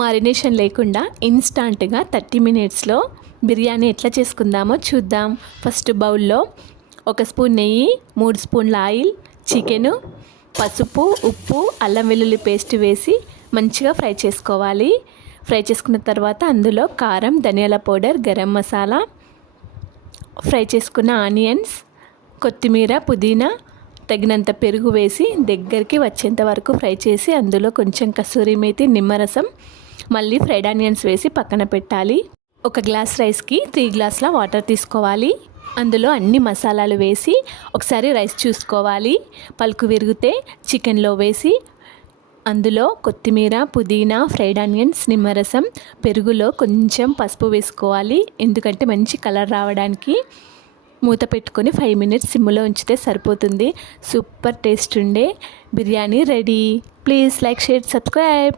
Marination లేకుండా ఇన్స్టాంట్గా 30 మినిట్స్లో బిర్యానీ ఎట్లా చేసుకుందామో చూద్దాం. ఫస్ట్ బౌల్లో 1 స్పూన్ నెయ్యి, 3 స్పూన్ల ఆయిల్, చికెను, పసుపు, ఉప్పు, అల్లం వెల్లుల్లి పేస్ట్ వేసి మంచిగా ఫ్రై చేసుకోవాలి. ఫ్రై చేసుకున్న తర్వాత అందులో కారం, ధనియాల పౌడర్, గరం మసాలా, ఫ్రై చేసుకున్న ఆనియన్స్, కొత్తిమీర, పుదీనా, తగినంత పెరుగు వేసి దగ్గరికి వచ్చేంత వరకు ఫ్రై చేసి అందులో కొంచెం కసూరి మేతి, నిమ్మరసం, మళ్ళీ ఫ్రైడ్ ఆనియన్స్ వేసి పక్కన పెట్టాలి. 1 గ్లాస్ రైస్కి 3 గ్లాసుల వాటర్ తీసుకోవాలి. అందులో అన్ని మసాలాలు వేసి ఒకసారి రైస్ చూసుకోవాలి. పలుకు విరిగితే చికెన్లో వేసి అందులో కొత్తిమీర, పుదీనా, ఫ్రైడ్ ఆనియన్స్, నిమ్మరసం, పెరుగులో కొంచెం పసుపు వేసుకోవాలి. ఎందుకంటే మంచి కలర్ రావడానికి. మూత పెట్టుకొని 5 మినిట్స్ సిమ్లో ఉంచితే సరిపోతుంది. సూపర్ టేస్ట్ ఉండే biryani ready. Please like, share, subscribe.